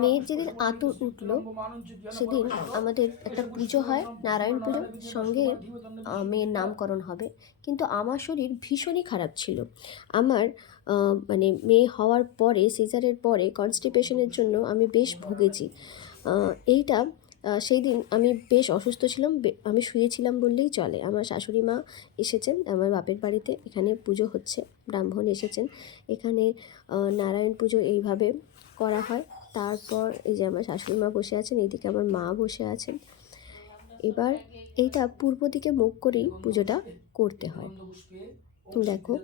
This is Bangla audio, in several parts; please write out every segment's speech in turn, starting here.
মেয়ের যেদিন আতুর উঠল, সেদিন আমাদের একটা পুজো হয় নারায়ণ পুজো সঙ্গে মেয়ের নামকরণ হবে। কিন্তু আমার শরীর ভীষণই খারাপ ছিল। আমার মানে মেয়ে হওয়ার পরে, সিজারের পরে, কনস্টিপেশনের জন্য আমি বেশ ভুগেছি। এইটা সেই দিন আমি বেশ অসুস্থ ছিলাম। আমি শুয়েছিলাম বললেই চলে। আমার শাশুড়ি মা এসেছেন, আমার বাপের বাড়িতে। এখানে পুজো হচ্ছে, ব্রাহ্মণ এসেছেন। এখানে নারায়ণ পুজো এইভাবে করা হয়। তারপর এই যে আমার শাশুড়ি মা বসে আছেন এইদিকে আমার মা বসে আছেন। এবার এইটা পূর্ব দিকে মুখ করেই পুজোটা করতে হয়। দেখো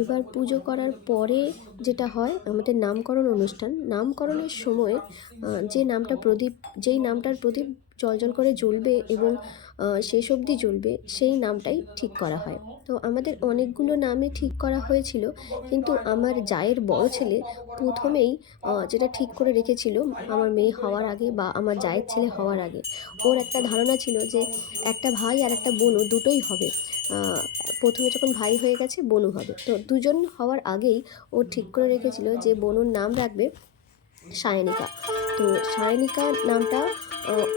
এবার পুজো করার পরে যেটা হয়, আমাদের নামকরণ অনুষ্ঠান। নামকরণের সময় যে নামটা প্রদীপ, যেই নামটার প্রদীপ জল করে জ্বলবে এবং শেষ অবধি জ্বলবে, সেই নামটাই ঠিক করা হয়। তো আমাদের অনেকগুলো নামই ঠিক করা হয়েছিল, কিন্তু আমার জায়ের বড় ছেলে প্রথমেই যেটা ঠিক করে রেখেছিল আমার মেয়ে হওয়ার আগে বা আমার জায়ের ছেলে হওয়ার আগে, ওর একটা ধারণা ছিল যে একটা ভাই আর একটা বোনও দুটোই হবে। প্রথমে যখন ভাই হয়ে গেছে বনু হবে। তো দুজন হওয়ার আগেই ও ঠিক করে রেখেছিল যে বনুর নাম রাখবে সায়নিকা। তো সায়নিকা নামটা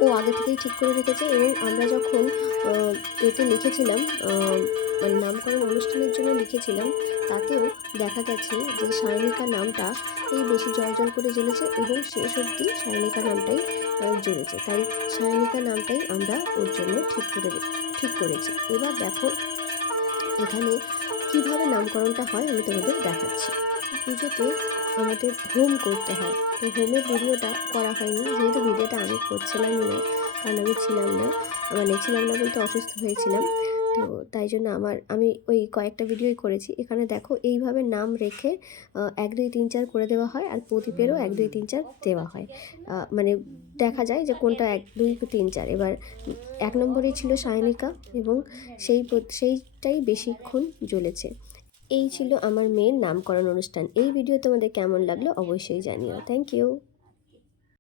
ও আগে থেকেই ঠিক করে রেখেছে এবং আমরা যখন এতে লিখেছিলাম মানে নামকরণ অনুষ্ঠানের জন্য লিখেছিলাম, তাতেও দেখা গেছে যে সায়নিকা নামটা এই বেশি জল করে জ্বলেছে এবং শেষ অবধি সায়নিকা নামটাই জ্বলেছে। তাই সায়নিকা নামটাই আমরা ওর জন্য ঠিক করে ঠিক করেছি। এবার দেখো এখানে কীভাবে নামকরণটা হয়, আমি তোমাদের দেখাচ্ছি। পুজোতে আমাদের হোম করতে হয়। তো হোমের ভিডিওটা করা হয়নি, যেহেতু ভিডিওটা আমি করছিলামই না, কারণ আমি ছিলাম না। মানে ছিলাম না বলতে অসুস্থ হয়েছিলাম। তো তাই জন্য আমার, আমি ওই কয়েকটা ভিডিওই করেছি। এখানে দেখো, এইভাবে নাম রেখে এক, দুই, তিন, চার করে দেওয়া হয় আর প্রদীপেরও এক, দুই, তিন, চার দেওয়া হয়। মানে দেখা যায় যে কোনটা এক, দুই, তিন, চার। এবার এক নম্বরেই ছিল সায়নিকা এবং সেই সেইটাই বেশিক্ষণ জ্বলেছে। এই ছিল আমার মেয়ের নামকরণ অনুষ্ঠান। এই ভিডিও তোমাদের কেমন লাগল অবশ্যই জানিও। Thank you